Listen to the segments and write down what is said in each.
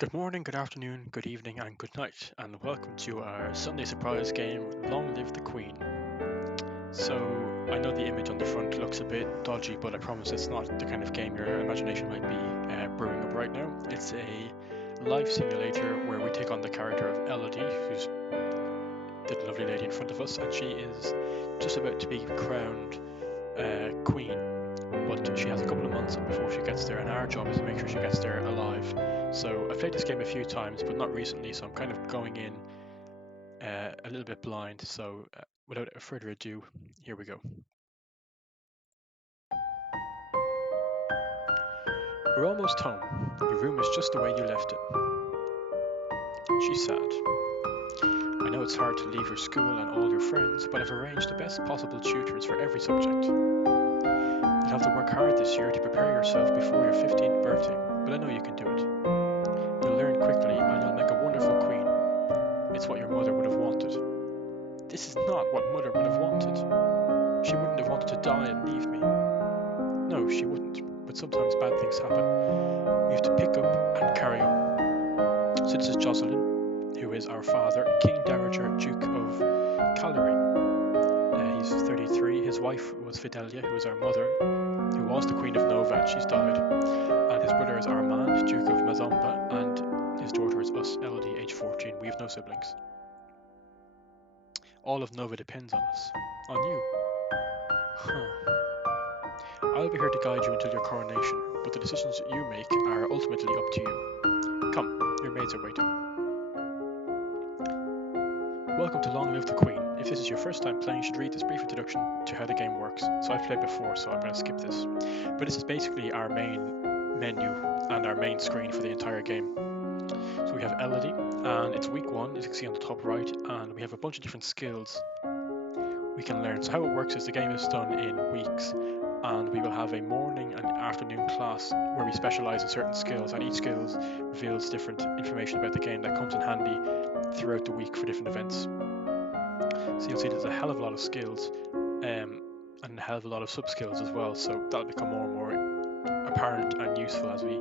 Good morning, good afternoon, good evening, and good night, and welcome to our Sunday surprise game, Long Live the Queen. So, I know the image on the front looks a bit dodgy, but I promise it's not the kind of game your imagination might be brewing up right now. It's a life simulator where we take on the character of Elodie, who's the lovely lady in front of us, and she is just about to be crowned queen. But she has a couple of months before she gets there, and our job is to make sure she gets there alive. So I've played this game a few times, but not recently, so I'm kind of going in a little bit blind. So without further ado, here we go. We're almost home. Your room is just the way you left it. She's sad. I know it's hard to leave your school and all your friends, but I've arranged the best possible tutors for every subject. You'll have to work hard this year to prepare yourself before your 15th birthday, but I know you can do it. You'll learn quickly and you'll make a wonderful queen. It's what your mother would have wanted. This is not what Mother would have wanted. She wouldn't have wanted to die and leave me. No, she wouldn't, but sometimes bad things happen. We have to pick up and carry on. So this is Jocelyn, who is our father, King Dowager Duke of Calgary. He's 33. His wife was Fidelia, who was our mother, who was the Queen of Nova, and she's died. And his brother is Armand, Duke of Mazomba, and his daughter is us, Elodie, age 14. We have no siblings. All of Nova depends on us. On you. I'll be here to guide you until your coronation, but the decisions you make are ultimately up to you. Come, your maids are waiting. Welcome to Long Live the Queen. If this is your first time playing, you should read this brief introduction to how the game works. So I've played before, so I'm going to skip this. But this is basically our main menu and our main screen for the entire game. So we have Elodie, and it's week 1, as you can see on the top right, and we have a bunch of different skills we can learn. So how it works is the game is done in weeks, and we will have a morning and afternoon class where we specialize in certain skills, and each skill reveals different information about the game that comes in handy throughout the week for different events. So you'll see there's a hell of a lot of skills and a hell of a lot of sub-skills as well, so that'll become more and more apparent and useful as we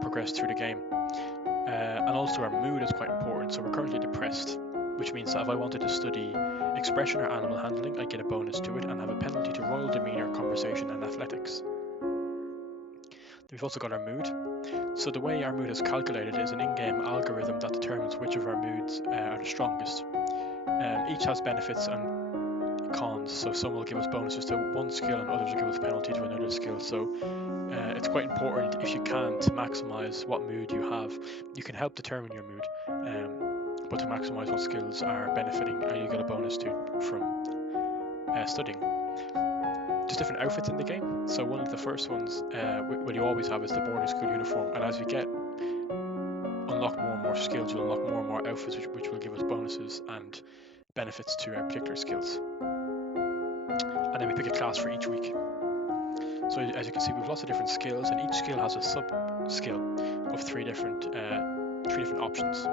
progress through the game. And also our mood is quite important, so we're currently depressed, which means that if I wanted to study expression or animal handling, I get a bonus to it and have a penalty to royal demeanour, conversation and athletics. We've also got our mood. So the way our mood is calculated is an in-game algorithm that determines which of our moods are the strongest. Each has benefits and cons, so some will give us bonuses to one skill and others will give us penalty to another skill. So it's quite important, if you can, to maximise what mood you have. You can help determine your mood, but to maximise what skills are benefiting and you get a bonus to from studying. There's different outfits in the game. So one of the first ones, what you always have is the boarding school uniform, and as we unlock more and more skills, we'll unlock more and more outfits which will give us bonuses and benefits to our particular skills. And then we pick a class for each week. So as you can see, we have lots of different skills, and each skill has a sub-skill of three different options.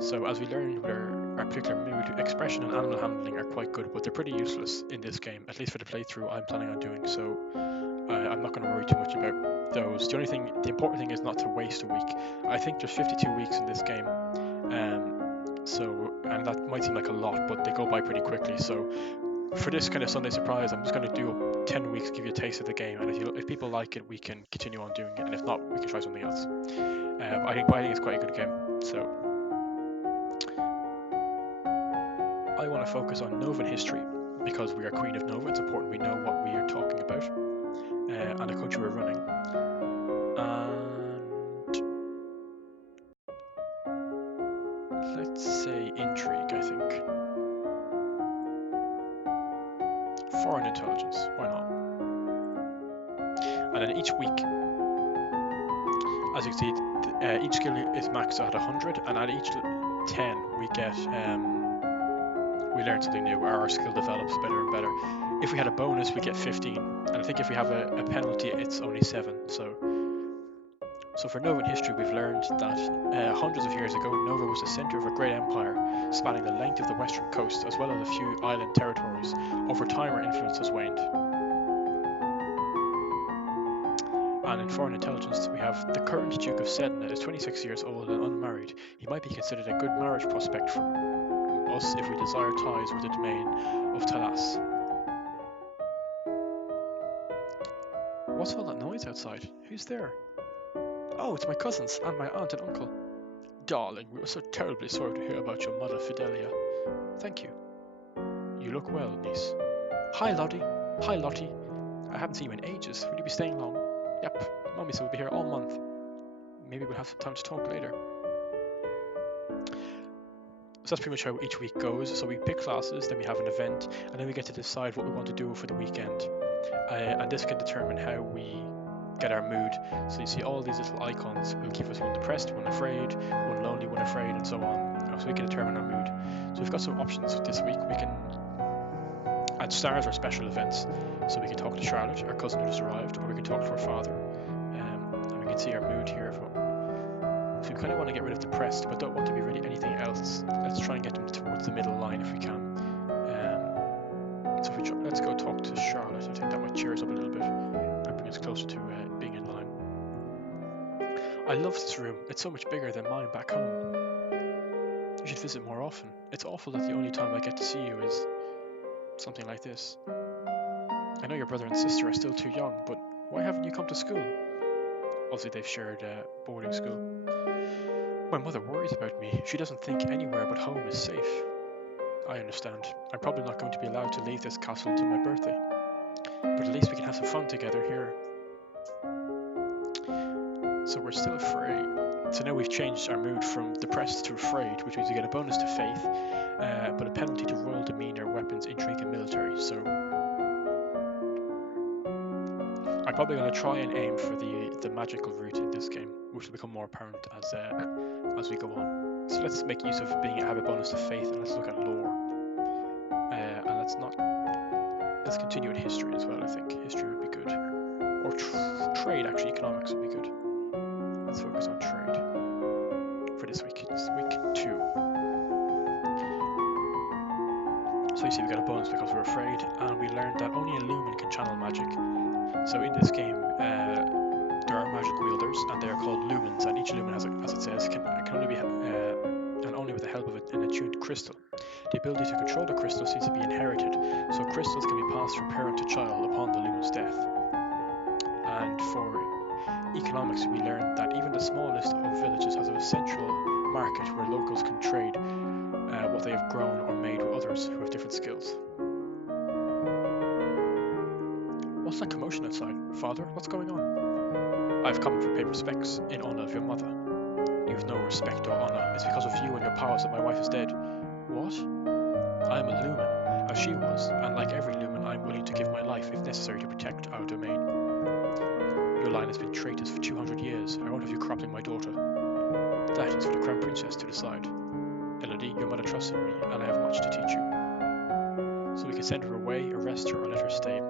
So as we learn with our particular mood, expression and animal handling are quite good, but they're pretty useless in this game, at least for the playthrough I'm planning on doing, so I'm not going to worry too much about those. The important thing is not to waste a week. I think there's 52 weeks in this game, and that might seem like a lot, but they go by pretty quickly. So for this kind of Sunday surprise, I'm just going to do 10 weeks, give you a taste of the game, and if people like it, we can continue on doing it, and if not, we can try something else. I think it's quite a good game. So I want to focus on Novan history because we are Queen of Nova. It's important we know what we are talking about and the country we're running. And let's say intrigue, I think. Foreign intelligence, why not? And then each week, as you can see, each skill is maxed at 100, and at each 10 we get we learn something new, or our skill develops better and better. If we had a bonus, we get 15, and I think if we have a penalty, it's only 7. So for Novan history, we've learned that hundreds of years ago, Nova was the centre of a great empire spanning the length of the western coast, as well as a few island territories. Over time, our influence has waned. And in foreign intelligence, we have the current Duke of Sedna is 26 years old and unmarried. He might be considered a good marriage prospect for us if we desire ties with the domain of Talas. What's all that noise outside? Who's there? Oh, it's my cousins and my aunt and uncle. Darling, we were so terribly sorry to hear about your mother, Fidelia. Thank you. You look well, niece. Hi, Lottie. Hi, Lottie. I haven't seen you in ages. Will you be staying long? Yep. Mummy said we'll be here all month. Maybe we'll have some time to talk later. So that's pretty much how each week goes. So we pick classes, then we have an event, and then we get to decide what we want to do for the weekend. And this can determine how we get our mood. So you see all these little icons will keep us one depressed, one afraid, one lonely, one afraid, and so on. So we can determine our mood. So we've got some options this week. We can add stars or special events. So we can talk to Charlotte, our cousin who just arrived, or we can talk to her father. And we can see our mood here. So we kind of want to get rid of depressed, but don't want to be really anything else. Let's try and get them towards the middle line if we can. So if let's go talk to Charlotte. I think that might cheer us up a little bit and bring us closer to being in line. I love this room. It's so much bigger than mine back home. You should visit more often. It's awful that the only time I get to see you is something like this. I know your brother and sister are still too young, but why haven't you come to school? Obviously they've shared boarding school. My mother worries about me. She doesn't think anywhere but home is safe. I understand. I'm probably not going to be allowed to leave this castle until my birthday. But at least we can have some fun together here. So we're still afraid. So now we've changed our mood from depressed to afraid, which means we get a bonus to faith, but a penalty to royal demeanour, weapons, intrigue, and military. So I'm probably going to try and aim for the magical route in this game, which will become more apparent as we go on. So let's make use of have a bonus to faith, and let's look at lore. And let's continue with history as well. I think history would be good, or trade. Actually, economics would be good. Let's focus on trade for this week. It's week 2. So you see, we got a bonus because we're afraid, and we learned that only a lumen can channel magic. So in this game, there are magic wielders, and they are called lumens, and each lumen, as it says, can only be and only with the help of an attuned crystal. The ability to control the crystal seems to be inherited, so crystals can be passed from parent to child upon the lumen's death. And for economics, we learned that even the smallest of villages has a central market where locals can trade what they have grown or made with others who have different skills. What's that commotion outside? Father, what's going on? I've come for paper specs in honour of your mother. You have no respect or honour. It's because of you and your powers that my wife is dead. What? I am a lumen, as she was, and like every lumen, I am willing to give my life if necessary to protect our domain. Your line has been traitors for 200 years. I won't have you corrupting my daughter. That is for the Crown Princess to decide. Elodie, your mother trusted me, and I have much to teach you. So we can send her away, arrest her, or let her stay.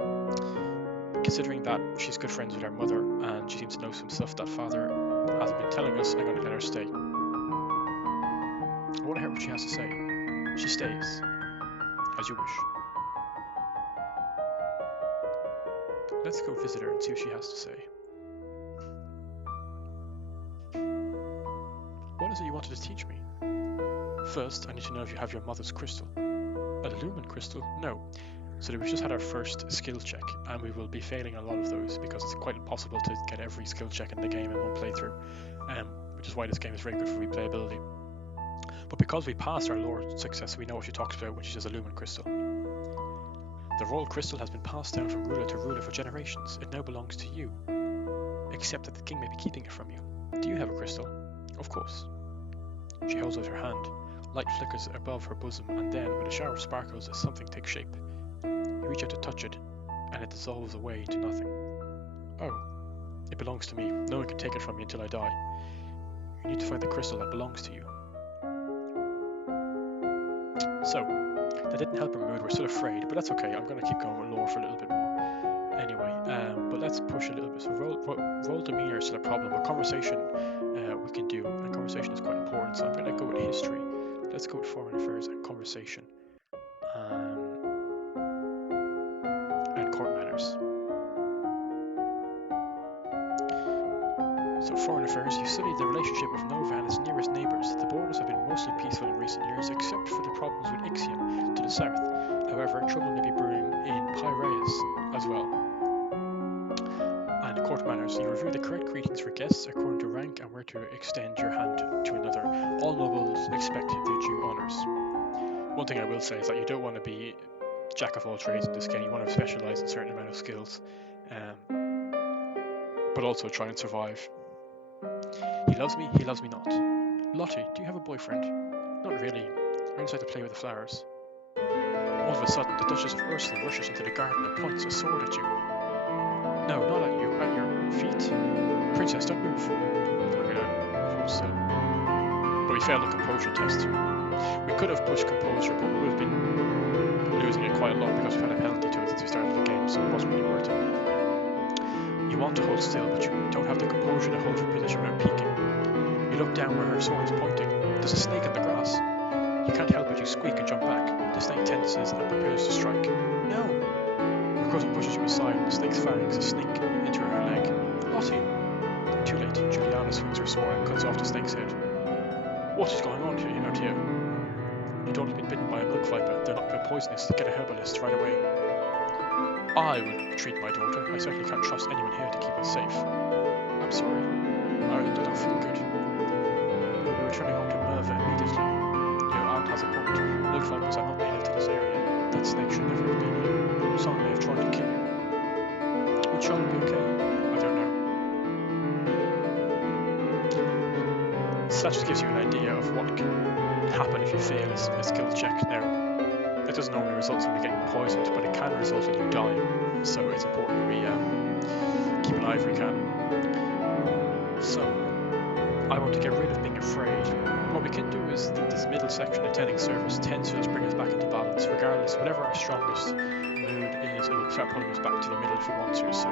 Considering that she's good friends with our mother, and she seems to know some stuff that father hasn't been telling us, I'm going to let her stay. I want to hear what she has to say. She stays. As you wish. Let's go visit her and see what she has to say. What is it you wanted to teach me? First, I need to know if you have your mother's crystal. A lumen crystal? No. So we've just had our first skill check, and we will be failing a lot of those because it's quite impossible to get every skill check in the game in one playthrough, which is why this game is very good for replayability. But because we passed our lore success, we know what she talks about when she says a lumen crystal. The royal crystal has been passed down from ruler to ruler for generations. It now belongs to you, except that the king may be keeping it from you. Do you have a crystal? Of course. She holds out her hand. Light flickers above her bosom, and then, with a shower of sparkles, something takes shape. You reach out to touch it, and it dissolves away to nothing. Oh, it belongs to me. No one can take it from me until I die. You need to find the crystal that belongs to you. So, that didn't help her mood. We're still afraid, but that's okay. I'm going to keep going with lore for a little bit more. Anyway, but let's push a little bit. So roll demeanour is still a problem, but conversation we can do, and conversation is quite important. So I'm going to go with history. Let's go with foreign affairs and conversation. And court manners. with foreign affairs, you studied the relationship of Nova and its nearest neighbours. The borders have been mostly peaceful in recent years, except for the problems with Ixion to the south. However, trouble may be brewing in Piraeus as well. And court manners. You review the correct greetings for guests according to rank and where to extend your hand to another. All nobles expect their due honours. One thing I will say is that you don't want to be jack of all trades in this game. You want to specialise in a certain amount of skills, but also try and survive. He loves me not. Lottie, do you have a boyfriend? Not really. I inside to play with the flowers. All of a sudden, the Duchess of Ursula rushes into the garden and points a sword at you. No, not at you, at your feet. Princess, don't move. We're gonna hold still. But we failed the composure test. We could have pushed composure, but we would have been losing it quite a lot because we've had a penalty to it since we started the game, so it wasn't really worth it. You want to hold still, but you don't have the composure to hold your position without peeking. You look down where her sword is pointing. There's a snake in the grass. You can't help but you squeak and jump back. The snake tenses and prepares to strike. No! Your cousin pushes you aside and the snake's fangs sink into her leg. Lottie! Too late. Juliana swings her sword and cuts off the snake's head. What is going on here out here? Your daughter's been bitten by a milk viper. They're not poisonous. Get a herbalist right away. I would treat my daughter. I certainly can't trust anyone here to keep us safe. I'm sorry. I don't feel good. We'll be returning home to Merva immediately. Your aunt has a point. Milk vipers are not native to this area. That snake should never have been here. Someone may have tried to kill you. Would Charlotte be okay? I don't know. So that just gives you an idea of what can happen if you fail a skill check. Now, it doesn't normally result in you getting poisoned, but it can result in you dying. So it's important we keep an eye if we can. So, I want to get rid of being afraid. What we can do is this middle section, attending service, tends to just bring us back into balance. Regardless, whatever our strongest mood is, it will start pulling us back to the middle if we want to. So,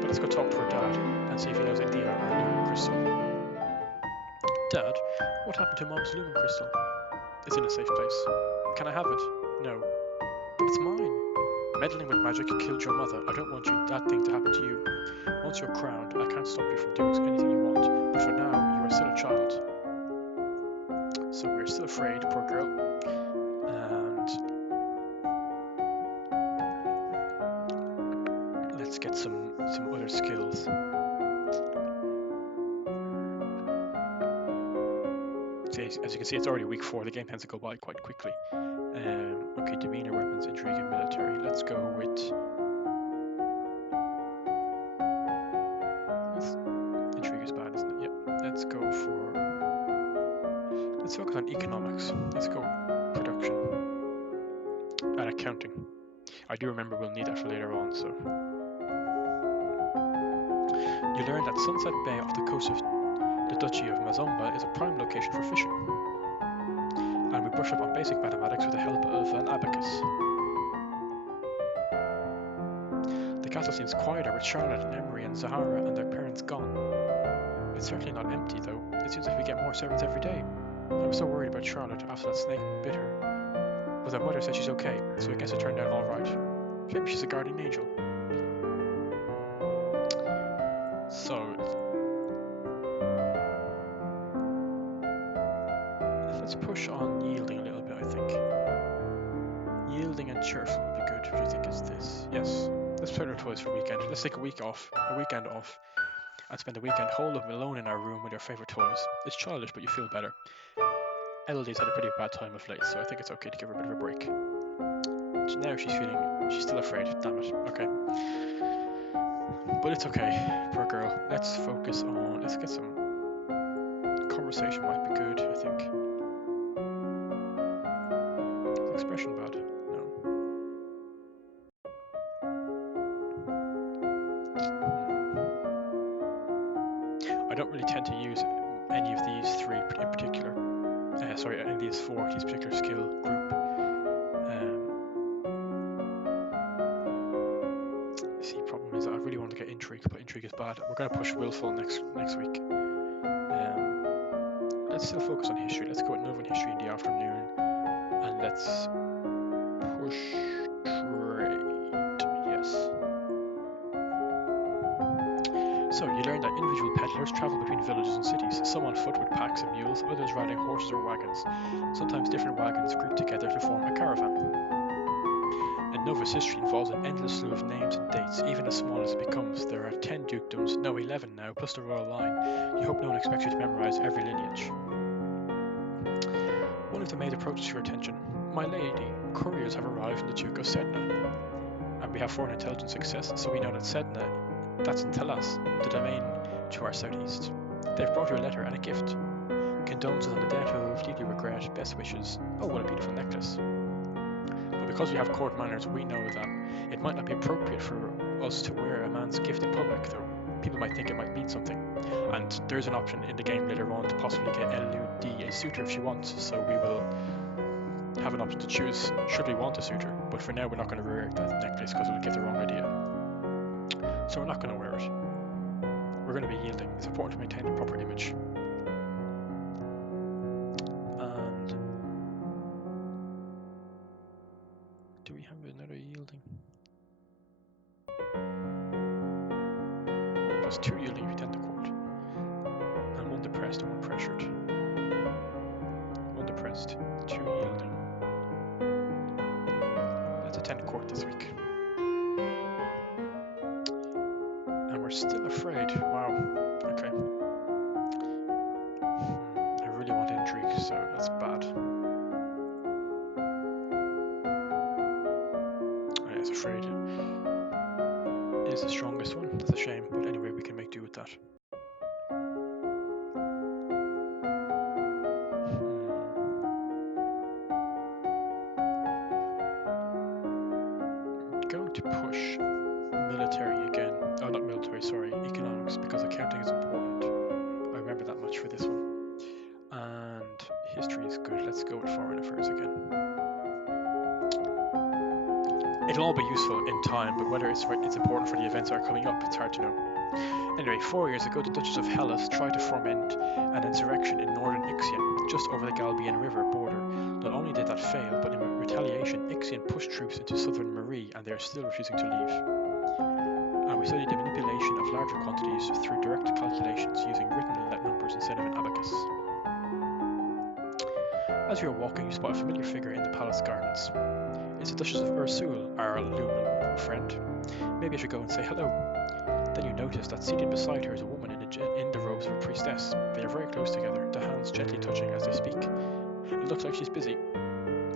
but let's go talk to her dad and see if he knows anything about our lumen crystal. Dad, what happened to Mom's lumen crystal? It's in a safe place. Can I have it? No. But it's mine. Meddling with magic killed your mother. I don't want that thing to happen to you. Once you're crowned, I can't stop you from doing anything you want. But for now, you are still a child. So we're still afraid, poor girl. And let's get some other skills. As you can see, it's already week 4. The game tends to go by quite quickly. Okay, demeanor, weapons, intrigue, and military. Let's go with... Intrigue is bad, isn't it? Yep. Let's go for... Let's focus on economics. Let's go production. And accounting. I do remember we'll need that for later on, so... You learn that Sunset Bay off the coast of the Duchy of Mazomba is a prime location for fishing. And we brush up on basic mathematics with the help of an abacus. The castle seems quieter with Charlotte and Emery and Zahara and their parents gone. It's certainly not empty though. It seems like we get more servants every day. I'm so worried about Charlotte after that snake bit her. But her mother said she's okay, so I guess it turned out alright. Maybe she's a guardian angel. So... let's push on yielding a little bit, I think. Yielding and cheerful would be good. What do you think is this? Yes. Let's play our toys for a weekend. Let's take a weekend off, and spend a weekend holed up alone in our room with our favourite toys. It's childish, but you feel better. Elodie's had a pretty bad time of late, so I think it's okay to give her a bit of a break. Now she's still afraid. Damn it. Okay. But it's okay. Poor girl. Let's focus on... let's get some... conversation might be good, I think. Expression bad? No. I don't really tend to use any of these 3 in particular. Any of these 4, these particular skill group. See, problem is that I really want to get intrigue, but intrigue is bad. We're going to push willful next week. Let's still focus on history. Let's go with Novan history in the afternoon, and let's push trade. Yes. So you learn that individual peddlers travel between villages and cities, some on foot with packs and mules, others riding horses or wagons. Sometimes different wagons group together to form a caravan. And Nova's history involves an endless slew of names and dates, even as small as it becomes. There are 10 dukedoms, no 11 now, plus the royal line. You hope no one expects you to memorize every lineage. One of the maids approaches your attention. My lady, couriers have arrived from the Duke of Sedna. And we have foreign intelligence success, so we know that Sedna, that's in Talas, the domain to our southeast. They've brought you a letter and a gift. Condolences on the death of, deeply regret, best wishes. Oh, what a beautiful necklace. But because we have court manners, we know that it might not be appropriate for us to wear a man's gift in public, though people might think it might mean something. And there's an option in the game later on to possibly get Elodie a suitor if she wants, so we will have an option to choose should we want a suitor, but for now we're not going to wear that necklace because it'll give the wrong idea. So we're not going to wear it. We're going to be yielding. It's important to maintain the proper image. And do we have another yielding? Plus 2 yielding if you tend to court. And 1 depressed and 1 pressured. 1 depressed, 2 yielding. Let's attend court this week. And we're still afraid. Wow. Okay. I really want intrigue, so that's bad. Oh, yes, afraid is the strongest one. That's a shame, but anyway, we can make do with that. Going to push military again. Oh, not military, sorry, economics, because accounting is important. I remember that much for this one. And history is good. Let's go with foreign affairs again. It'll all be useful in time, but whether it's important for the events that are coming up, it's hard to know. Anyway, 4 years ago, the Duchess of Hellas tried to foment an insurrection in northern Ixion, just over the Galbian River border. Not only did that fail, but in retaliation, Ixion pushed troops into southern Marie, and they are still refusing to leave. And we studied the manipulation of larger quantities through direct calculations using written numbers instead of an abacus. As you are walking, you spot a familiar figure in the palace gardens. It's the Duchess of Ursul, our Lumen friend. Maybe I should go and say hello. Then you notice that seated beside her is a woman in the robes of a priestess. They are very close together, their hands gently touching as they speak. It looks like she's busy.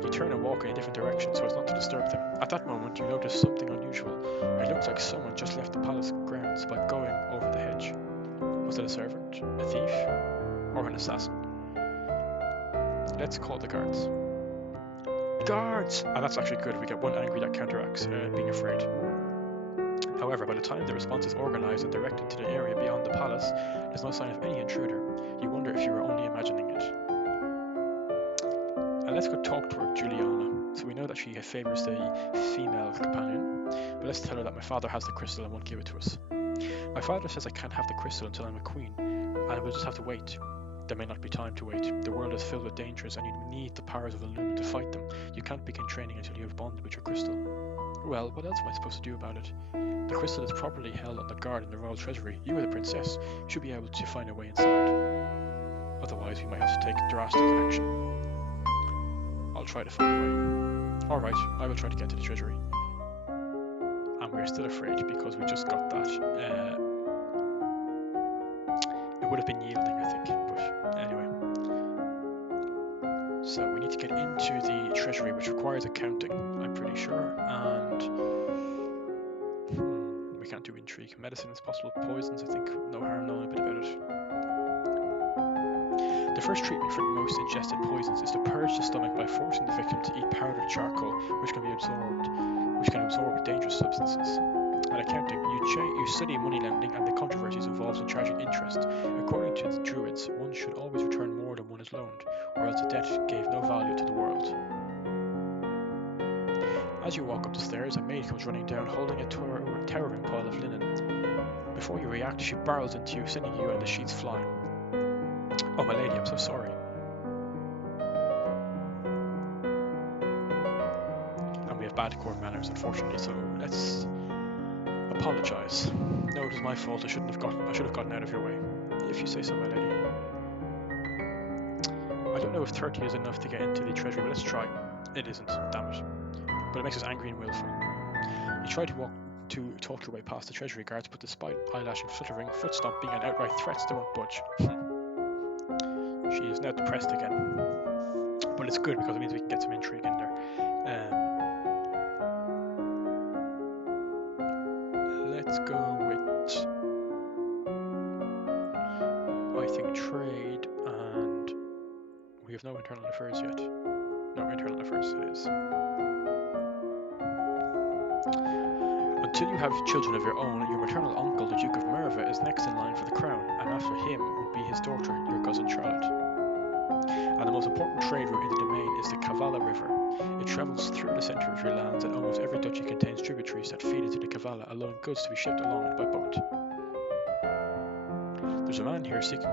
You turn and walk in a different direction so as not to disturb them. At that moment, you notice something unusual. It looks like someone just left the palace grounds by going over the hedge. Was it a servant, a thief, or an assassin? Let's call the guards. Guards! And that's actually good. We get 1 angry that counteracts being afraid. However, by the time the response is organised and directed to the area beyond the palace, there's no sign of any intruder. You wonder if you were only imagining it. And let's go talk to her, Juliana. So we know that she favours the female companion, but let's tell her that my father has the crystal and won't give it to us. My father says I can't have the crystal until I'm a queen, and we'll just have to wait. There may not be time to wait. The world is filled with dangers, and you need the powers of the Lumen to fight them. You can't begin training until you have bonded with your crystal. Well, what else am I supposed to do about it? The crystal is properly held on the guard in the royal treasury. You are the princess. You should be able to find a way inside. Otherwise, we might have to take drastic action. I'll try to find a way. Alright, I will try to get to the treasury. And we're still afraid because we just got that. It would have been yielding, I think, but anyway. So we need to get into the treasury, which requires accounting, I'm pretty sure, and we can't do intrigue. Medicine is possible, poisons, I think, no harm knowing a bit about it. The first treatment for most ingested poisons is to purge the stomach by forcing the victim to eat powdered charcoal, which can absorb dangerous substances. At accounting, you study money lending and the controversies involved in charging interest. According to the Druids, one should always return more than one is loaned, or else the debt gave no value to the world. As you walk up the stairs, a maid comes running down, holding a towering pile of linen. Before you react, she barrels into you, sending you and the sheets flying. Oh, my lady, I'm so sorry. And we have bad court manners, unfortunately, so let's apologise. No, it was my fault. I should have gotten out of your way. If you say so, my lady. I don't know if 30 is enough to get into the treasury, but let's try. It isn't, damn it. But it makes us angry and willful. You try to talk your way past the treasury guards, but despite eyelashing, fluttering, foot stomping, and outright threats, they won't budge. She is now depressed again. But it's good because it means we can get some intrigue in there. Let's go with, I think, trade, and we have no internal affairs yet. No internal affairs it is. Until you have children of your own, your maternal uncle, the Duke of Merva, is next in line for the crown, and after him would be his daughter, your cousin Charlotte. And the most important trade route in the domain is the Kavala River. It travels through the centre of your lands, and almost every duchy contains tributaries that feed into the Kavala, allowing goods to be shipped along it by boat. There's a man here seeking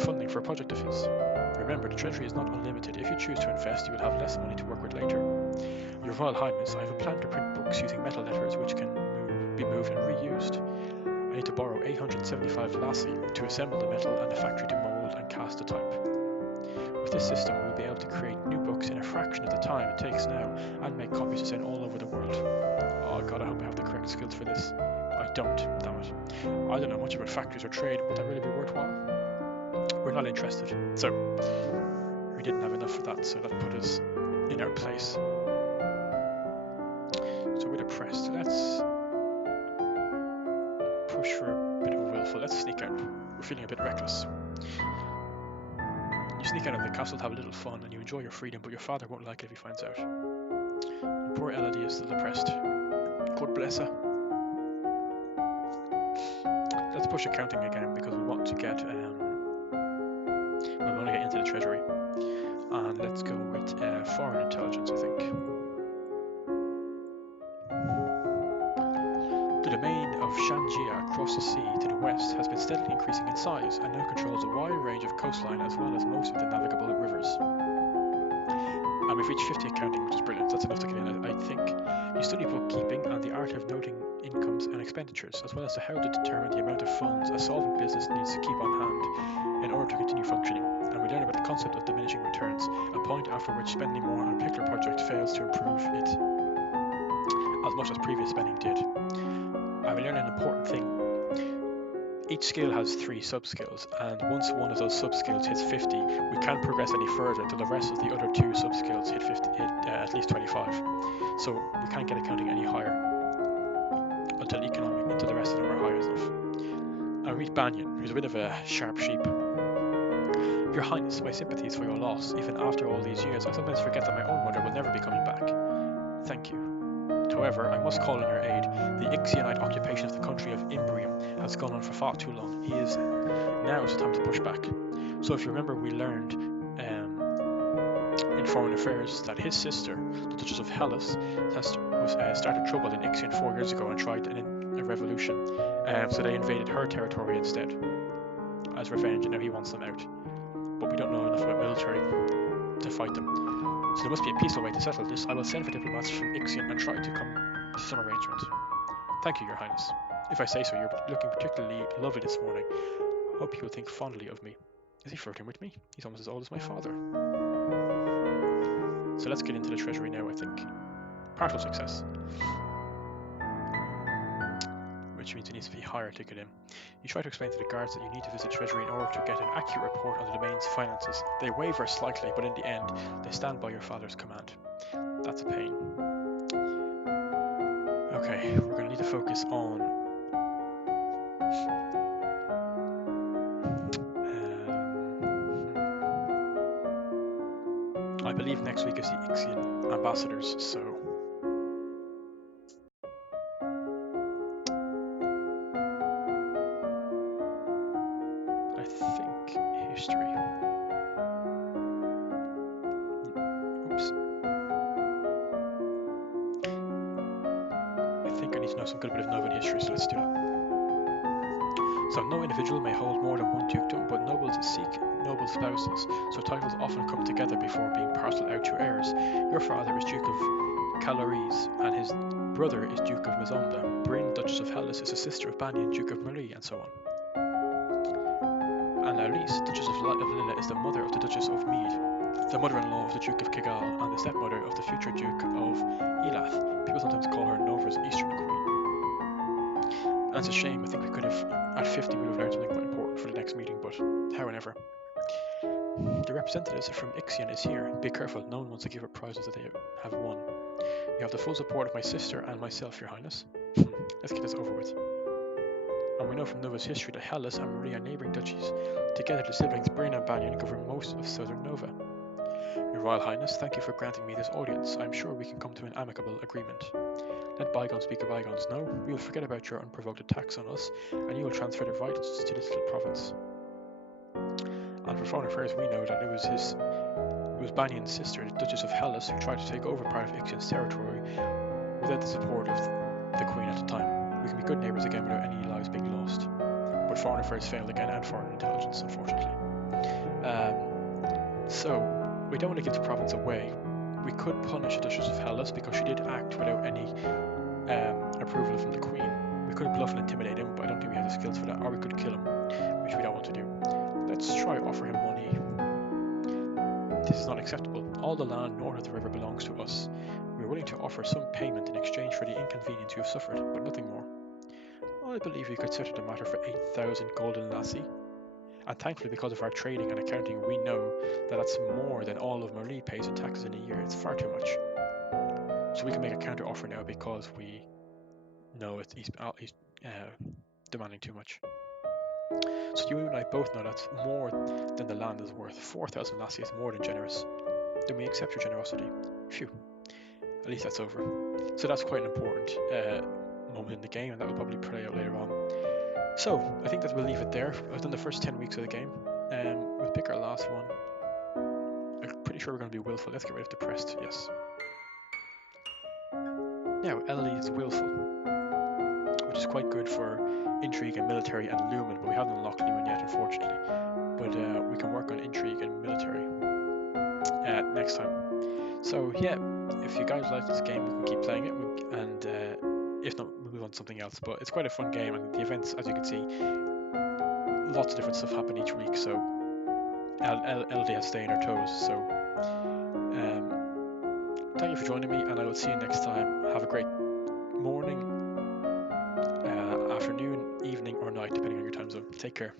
funding for a project of his. Remember, the treasury is not unlimited. If you choose to invest, you will have less money to work with later. Your Royal Highness, I have a plan to print books using metal letters which can be moved and reused. I need to borrow 875 lassie to assemble the metal and a factory to mould and cast the type. With this system, we will be able to create new books in a fraction of the time it takes now and make copies to send all over the world. Oh god, I hope I have the correct skills for this. I don't, damn it. I don't know much about factories or trade, would that really be worthwhile? We're not interested. So, we didn't have enough for that, so that put us in our place. So we're depressed. Let's push for a bit of a willful. Let's sneak out. We're feeling a bit reckless. You sneak out of the castle to have a little fun and you enjoy your freedom, but your father won't like it if he finds out. And poor Elodie is still depressed. God bless her. Let's push accounting again because we want to get into the treasury. And let's go with foreign intelligence, I think. The domain of Shanjia across the sea to the west has been steadily increasing in size and now controls a wide range of coastline as well as most of the navigable rivers. And we've reached 50 accounting, which is brilliant. That's enough to get in, I think. You study bookkeeping and the art of noting incomes and expenditures, as well as to how to determine the amount of funds a solvent business needs to keep on hand in order to continue functioning. And we learn about the concept of diminishing returns, a point after which spending more on a particular project fails to improve it as much as previous spending did. And we learn an important thing. Each skill has 3 sub-skills, and once one of those sub-skills hits 50, we can't progress any further until the rest of the other 2 sub-skills hit at least 25. So we can't get accounting any higher until the rest of them are high enough. I read Banyan, who's a bit of a sharp sheep. Your Highness, my sympathies for your loss. Even after all these years, I sometimes forget that my own mother will never be coming back. Thank you. However, I must call in your aid. The Ixionite occupation of the country of Imbrium has gone on for far too long. Now is the time to push back. So if you remember, we learned in Foreign Affairs that his sister, the Duchess of Hellas, started trouble in Ixion 4 years ago and tried a revolution. So they invaded her territory instead as revenge, and now he wants them out. But we don't know enough about military to fight them. So there must be a peaceful way to settle this. I will send for diplomats from Ixion and try to come to some arrangement. Thank you, Your Highness. If I say so, you're looking particularly lovely this morning. Hope you will think fondly of me. Is he flirting with me? He's almost as old as my father. So let's get into the treasury now, I think. Partial success. Which means it needs to be higher to get in. You try to explain to the guards that you need to visit Treasury in order to get an accurate report on the domain's finances. They waver slightly, but in the end, they stand by your father's command. That's a pain. Okay, we're going to need to focus on I believe next week is the Ixion ambassadors, so I think history. Oops. I think I need to know some good bit of Novan history, so let's do that. So no individual may hold more than one dukedom, but nobles seek noble spouses, so titles often come together before being parcelled out to heirs. Your father is Duke of Calories, and his brother is Duke of Mazomba. Bryn, Duchess of Hellas, is a sister of Banyan, Duke of Marie, and so on. And Elise, Duchess of Lilla, is the mother of the Duchess of Mead, the mother-in-law of the Duke of Kigal, and the stepmother of the future Duke of Elath. People sometimes call her Nova's Eastern Queen. And it's a shame, I think we could have, at 50, we would have learned something quite important for the next meeting, but however. The representatives from Ixion is here. Be careful, no one wants to give up prizes that they have won. You have the full support of my sister and myself, Your Highness. Let's get this over with. And we know from Nova's history that Hellas and Marie are neighbouring duchies. Together, the siblings Bryn and Banyan govern most of southern Nova. Your Royal Highness, thank you for granting me this audience. I am sure we can come to an amicable agreement. Let bygones be bygones. No, we will forget about your unprovoked attacks on us, and you will transfer the rights to this little province. And for foreign affairs, we know that it was Banyan's sister, the Duchess of Hellas, who tried to take over part of Ixion's territory without the support of the Queen at the time. We can be good neighbours again without any lives being lost. But foreign affairs failed again, and foreign intelligence, unfortunately. So, we don't want to give the province away. We could punish the Duchess of Hellas because she did act without any approval from the Queen. We could bluff and intimidate him, but I don't think we have the skills for that. Or we could kill him, which we don't want to do. Let's try offer him money. This is not acceptable. All the land north of the river belongs to us. We are willing to offer some payment in exchange for the inconvenience you have suffered, but nothing more. I believe we could settle the matter for 8,000 golden lassie. And thankfully, because of our trading and accounting, we know that that's more than all of Marie pays in taxes in a year. It's far too much. So we can make a counter offer now because we know he's demanding too much. So you and I both know that's more than the land is worth. 4,000 lassie is more than generous. Then we accept your generosity. Phew. At least that's over. So that's quite an important moment in the game, and that will probably play out later on. So I think that we'll leave it there. I've done the first 10 weeks of the game. We'll pick our last one. I'm pretty sure we're going to be willful. Let's get rid of depressed. Yes. Now, Elodie is willful, which is quite good for intrigue and military and lumen, but we haven't unlocked lumen yet, unfortunately. But we can work on intrigue and military next time. So yeah, if you guys like this game, we can keep playing it, and if not, we'll move on to something else. But it's quite a fun game, and the events, as you can see, lots of different stuff happen each week. So Elodie has to stay on her toes. So thank you for joining me, and I will see you next time. Have a great morning, afternoon, evening, or night, depending on your time zone. Take care.